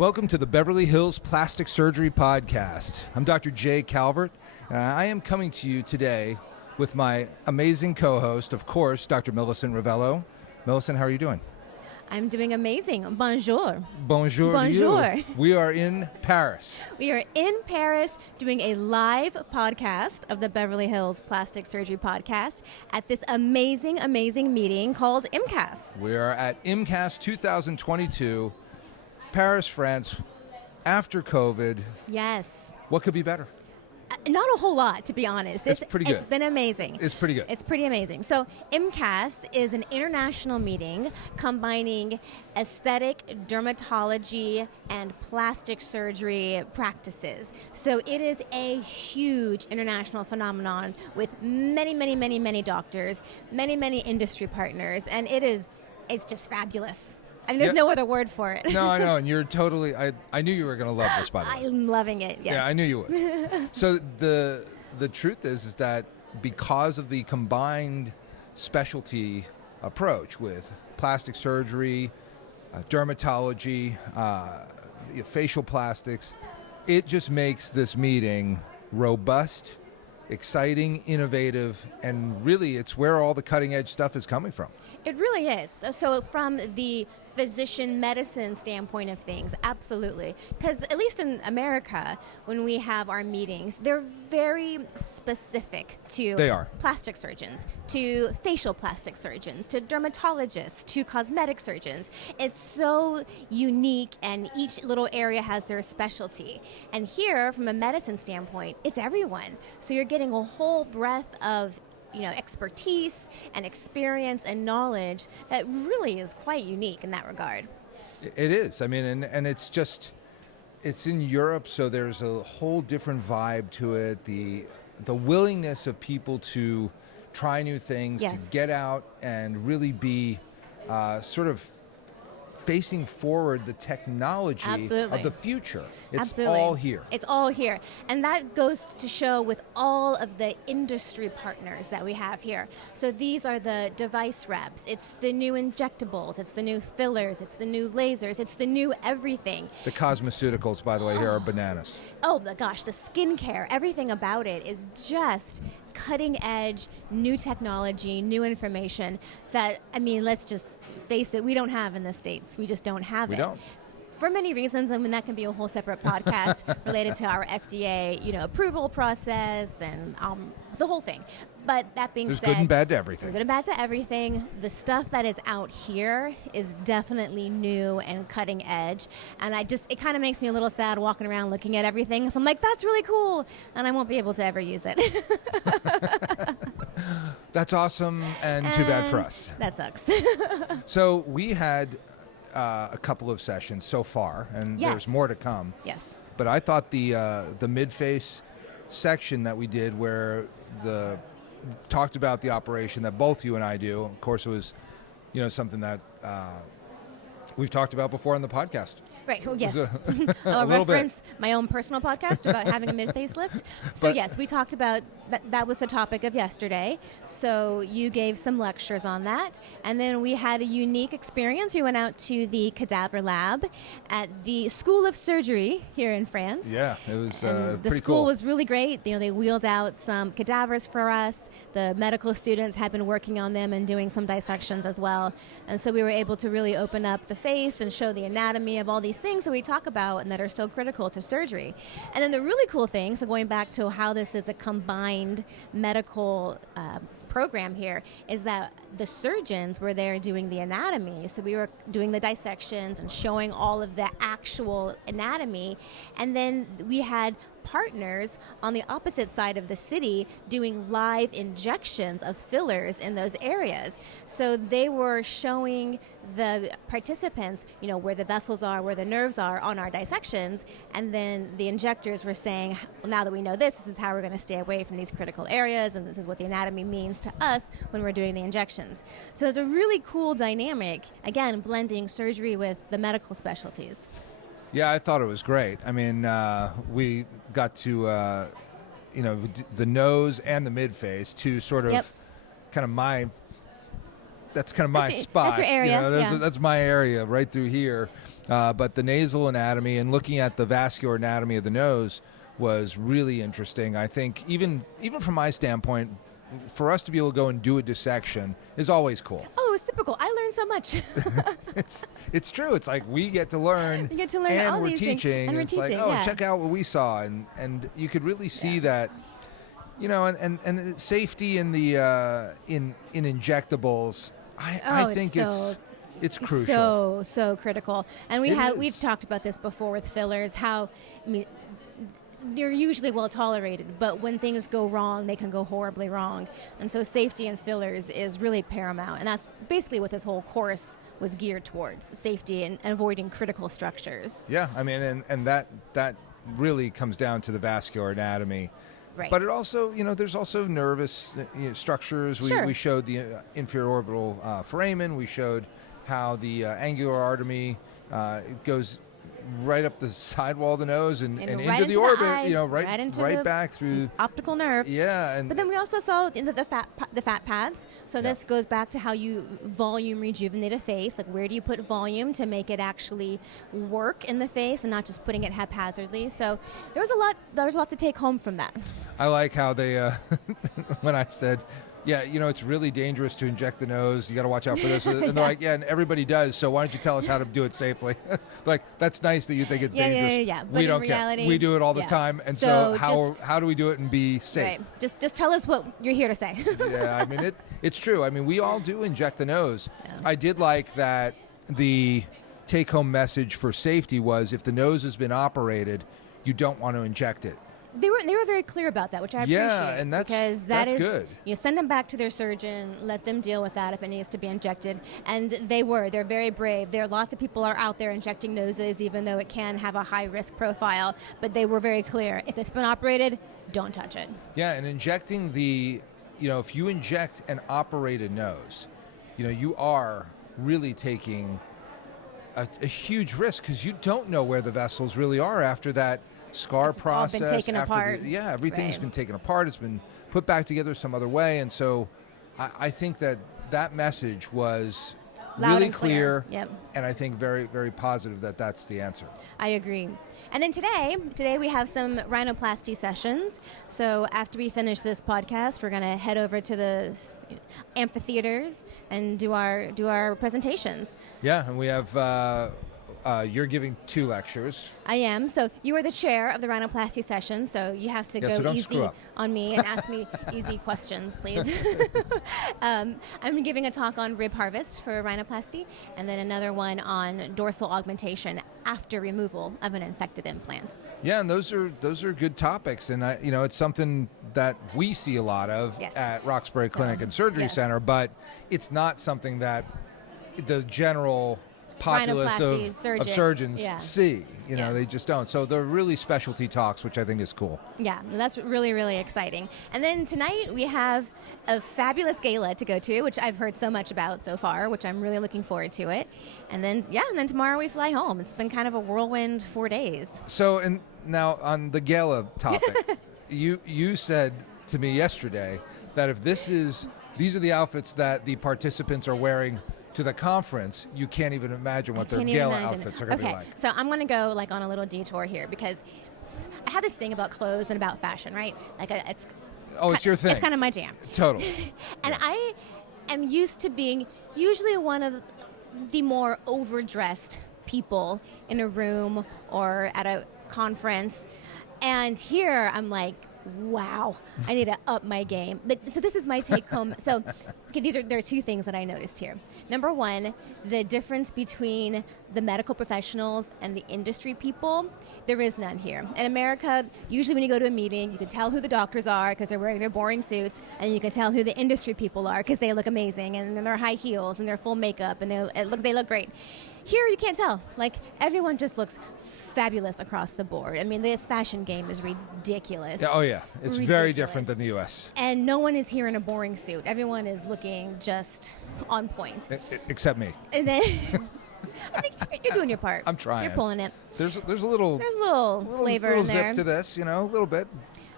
Welcome to the Beverly Hills Plastic Surgery Podcast. I'm Dr. Jay Calvert, and I am coming to you today with my amazing co-host, of course, Dr. Millicent Ravello. Millicent, how are you doing? I'm doing amazing. Bonjour. Bonjour. Bonjour. To you. We are in Paris. We are in Paris doing a live podcast of the Beverly Hills Plastic Surgery Podcast at this amazing meeting called IMCAS. We are at IMCAS 2022, Paris, France, after COVID. Yes. What could be better? Not a whole lot, to be honest. It's pretty good. It's been amazing. It's pretty good. It's pretty amazing. So IMCAS is an international meeting combining aesthetic, dermatology, and plastic surgery practices. So it is a huge international phenomenon with many doctors, many industry partners, and it's just fabulous. I mean, there's no other word for it. No, I know, and you're totally, I knew you were going to love this, by the way. I'm loving it, yes. Yeah, I knew you would. So the truth is that because of the combined specialty approach with plastic surgery, dermatology, facial plastics, it just makes this meeting robust, exciting, innovative, and really it's where all the cutting edge stuff is coming from. It really is. So from the physician medicine standpoint of things, absolutely. Because at least in America, when we have our meetings, they're very specific to plastic surgeons, to facial plastic surgeons, to dermatologists, to cosmetic surgeons. It's so unique, and each little area has their specialty. And here, from a medicine standpoint, it's everyone. So you're getting a whole breadth of expertise and experience and knowledge that really is quite unique in that regard. It is. I mean, and it's in Europe, so there's a whole different vibe to it. The willingness of people to try new things, yes, to get out and really be sort of facing forward the technology of the future. It's all here. It's all here. And that goes to show with all of the industry partners that we have here. So these are the device reps. It's the new injectables. It's the new fillers. It's the new lasers. It's the new everything. The cosmeceuticals, by the way, here are bananas. Oh my gosh, the skincare, everything about it is just cutting edge, new technology, new information that, I mean, let's just face it, we don't have in the States. We just don't have it. We don't. For many reasons, I mean, that can be a whole separate podcast related to our FDA, approval process and the whole thing. But that being said, there's good and bad to everything. There's good and bad to everything. The stuff that is out here is definitely new and cutting edge. And it kind of makes me a little sad walking around looking at everything. So I'm like, that's really cool. And I won't be able to ever use it. That's awesome and too bad for us. That sucks. So we had a couple of sessions so far, and yes, there's more to come. Yes. But I thought the mid-face section that we did where talked about the operation that both you and I do. Of course, it was, something that we've talked about before on the podcast. Right. Well, yes. I'll reference my own personal podcast about having a mid-facelift. So yes, we talked about that was the topic of yesterday. So you gave some lectures on that. And then we had a unique experience. We went out to the cadaver lab at the School of Surgery here in France. Yeah, it was pretty cool. The school was really great. They wheeled out some cadavers for us. The medical students had been working on them and doing some dissections as well. And so we were able to really open up the face and show the anatomy of all these things that we talk about and that are so critical to surgery. And then the really cool thing, so going back to how this is a combined medical program here, is that the surgeons were there doing the anatomy. So we were doing the dissections and showing all of the actual anatomy. And then we had partners on the opposite side of the city doing live injections of fillers in those areas. So they were showing the participants, where the vessels are, where the nerves are on our dissections, and then the injectors were saying, well, now that we know this is how we're going to stay away from these critical areas, and this is what the anatomy means to us when we're doing the injections. So it's a really cool dynamic, again, blending surgery with the medical specialties. Yeah, I thought it was great. I mean, we got to, the nose and the mid-face, to sort of kind of my that's kind of my spot. That's your area. That's my area right through here. But the nasal anatomy and looking at the vascular anatomy of the nose was really interesting. I think even from my standpoint, for us to be able to go and do a dissection is always cool. Oh, it was typical. I learned so much. It's true. It's like we get to learn. You get to learn and all we're these teaching. things. And we're it's teaching. like, oh, yeah. check out what we saw, and you could really see that. And safety in the in injectables. I think it's crucial. So critical. And we've talked about this before with fillers. How they're usually well tolerated, but when things go wrong, they can go horribly wrong. And so safety in fillers is really paramount. And that's basically what this whole course was geared towards: safety and avoiding critical structures. Yeah, I mean, and that really comes down to the vascular anatomy. Right. But it also, there's also nervous structures. Sure. We showed the inferior orbital foramen. We showed how the angular artery goes right up the sidewall of the nose and right into the orbit. eye, right back through optical nerve. Yeah, but then we also saw the fat pads. So this goes back to how you volume rejuvenate a face. Like, where do you put volume to make it actually work in the face and not just putting it haphazardly? So there was a lot to take home from that. I like how they when I said, yeah, it's really dangerous to inject the nose. You got to watch out for this. And they're like, yeah, and everybody does. So why don't you tell us how to do it safely? Like, that's nice that you think it's dangerous. Yeah. But we in don't reality, care. We do it all the time. And so how do we do it and be safe? Right. Just tell us what you're here to say. Yeah, I mean, it's true. I mean, we all do inject the nose. Yeah. I did like that the take-home message for safety was, if the nose has been operated, you don't want to inject it. They were very clear about that, which I appreciate. Yeah, and that's good. You send them back to their surgeon, let them deal with that if it needs to be injected. And they're very brave. There are lots of people are out there injecting noses, even though it can have a high risk profile. But they were very clear. If it's been operated, don't touch it. Yeah, and injecting if you inject an operated nose, you are really taking a huge risk, because you don't know where the vessels really are after that scar process. All been taken apart. Everything's been taken apart. It's been put back together some other way. And so I think that message was loud really and clear. Yep. And I think very, very positive that that's the answer. I agree. And then today we have some rhinoplasty sessions. So after we finish this podcast, we're going to head over to the amphitheaters and do our presentations. Yeah, and we have you're giving 2 lectures. I am. So you are the chair of the rhinoplasty session, so you have to go easy on me and ask me easy questions, please. I'm giving a talk on rib harvest for rhinoplasty, and then another one on dorsal augmentation after removal of an infected implant. Yeah, and those are good topics, and it's something that we see a lot of at Roxbury Clinic and Surgery Center, but it's not something that the general populace of surgeons see. They just don't. So they're really specialty talks, which I think is cool. Yeah, that's really, really exciting. And then tonight we have a fabulous gala to go to, which I've heard so much about so far, which I'm really looking forward to it. And then tomorrow we fly home. It's been kind of a whirlwind 4 days. So, and now on the gala topic, you said to me yesterday that if these are the outfits that the participants are wearing to the conference, you can't even imagine what their gala outfits are going to be like. So I'm going to go on a little detour here, because I have this thing about clothes and about fashion, right? It's your thing. It's kind of my jam. Totally. And I am used to being usually one of the more overdressed people in a room or at a conference. And here I'm like, wow, I need to up my game. So this is my take home. So there are 2 things that I noticed here. Number one, the difference between the medical professionals and the industry people. There is none here. In America, usually when you go to a meeting, you can tell who the doctors are because they're wearing their boring suits, and you can tell who the industry people are because they look amazing, and they're high heels and they're full makeup, and they look great. Here, you can't tell. Everyone just looks fabulous across the board. I mean, the fashion game is ridiculous. Oh, yeah. It's very different than the U.S. And no one is here in a boring suit. Everyone is looking just on point. Except me. And then I think you're doing your part. I'm trying. You're pulling it. There's a little flavor in there. Little zip to this, a little bit.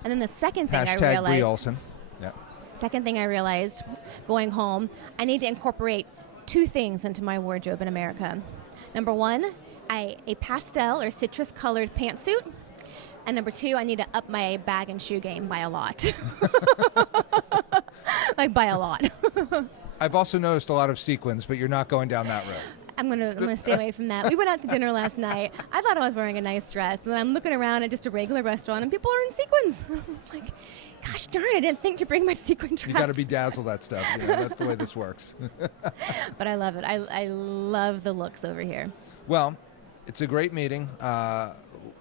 And then the second thing # I realized. Brie Olson. Yeah. Second thing I realized going home, I need to incorporate 2 things into my wardrobe in America. Number 1, a pastel or citrus colored pantsuit. And number 2, I need to up my bag and shoe game by a lot. Like by a lot. I've also noticed a lot of sequins, but you're not going down that road. I'm gonna stay away from that. We went out to dinner last night. I thought I was wearing a nice dress, and then I'm looking around at just a regular restaurant, and people are in sequins. I was like, gosh darn, I didn't think to bring my sequin dress. You got to bedazzle that stuff. You know, that's the way this works. But I love it. I love the looks over here. Well, it's a great meeting.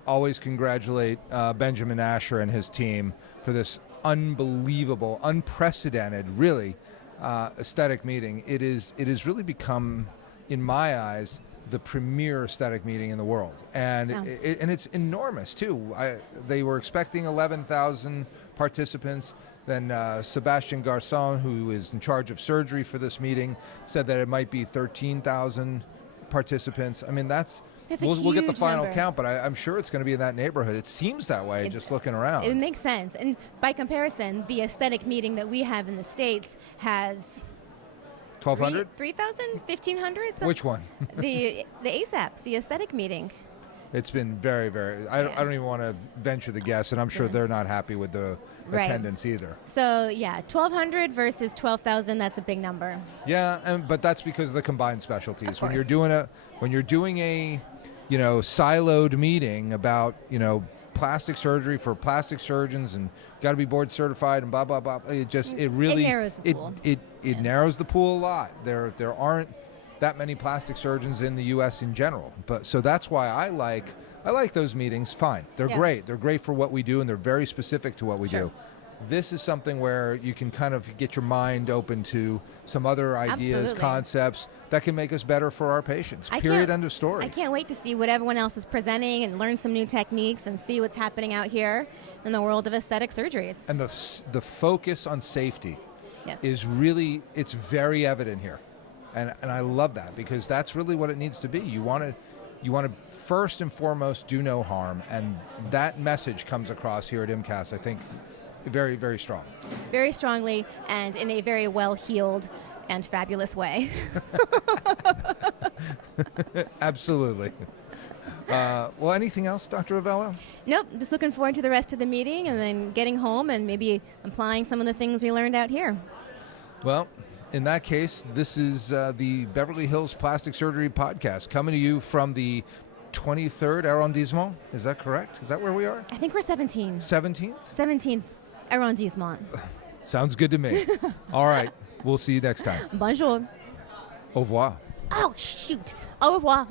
Always congratulate Benjamin Asher and his team for this unbelievable, unprecedented, really aesthetic meeting. It is really become, in my eyes, the premier aesthetic meeting in the world, and it's enormous too. They were expecting 11,000 participants. Then Sebastian Garçon, who is in charge of surgery for this meeting, said that it might be 13,000 participants. I mean, we'll get the final count, but I'm sure it's going to be in that neighborhood. It seems that way, just looking around. It makes sense. And by comparison, the aesthetic meeting that we have in the States has 1,200? 3,000? 1,500? Which one? the ASAPs, the aesthetic meeting. It's been very, very... I don't even want to venture the guess, and I'm sure they're not happy with the attendance either. So, 1,200 versus 12,000, that's a big number. Yeah, but that's because of the combined specialties. Of course. When you're doing a siloed meeting about, plastic surgery for plastic surgeons and got to be board certified and blah, blah, blah, it really... It narrows the pool. It narrows the pool a lot. There aren't that many plastic surgeons in the U.S. in general. So that's why I like those meetings. Fine. They're great. They're great for what we do, and they're very specific to what we do. This is something where you can kind of get your mind open to some other ideas, concepts that can make us better for our patients. Period. End of story. I can't wait to see what everyone else is presenting and learn some new techniques and see what's happening out here in the world of aesthetic surgery. And the focus on safety is really, it's very evident here. And I love that, because that's really what it needs to be. You want to first and foremost do no harm, and that message comes across here at IMCAS, I think, very, very strong. Very strongly, and in a very well-heeled and fabulous way. Absolutely. Well, anything else, Dr. Avello? Nope, just looking forward to the rest of the meeting and then getting home and maybe applying some of the things we learned out here. Well, in that case, this is the Beverly Hills Plastic Surgery Podcast coming to you from the 23rd arrondissement. Is that correct? Is that where we are? I think we're 17. 17th? 17th arrondissement. Sounds good to me. All right. We'll see you next time. Bonjour. Au revoir. Oh, shoot. Au revoir.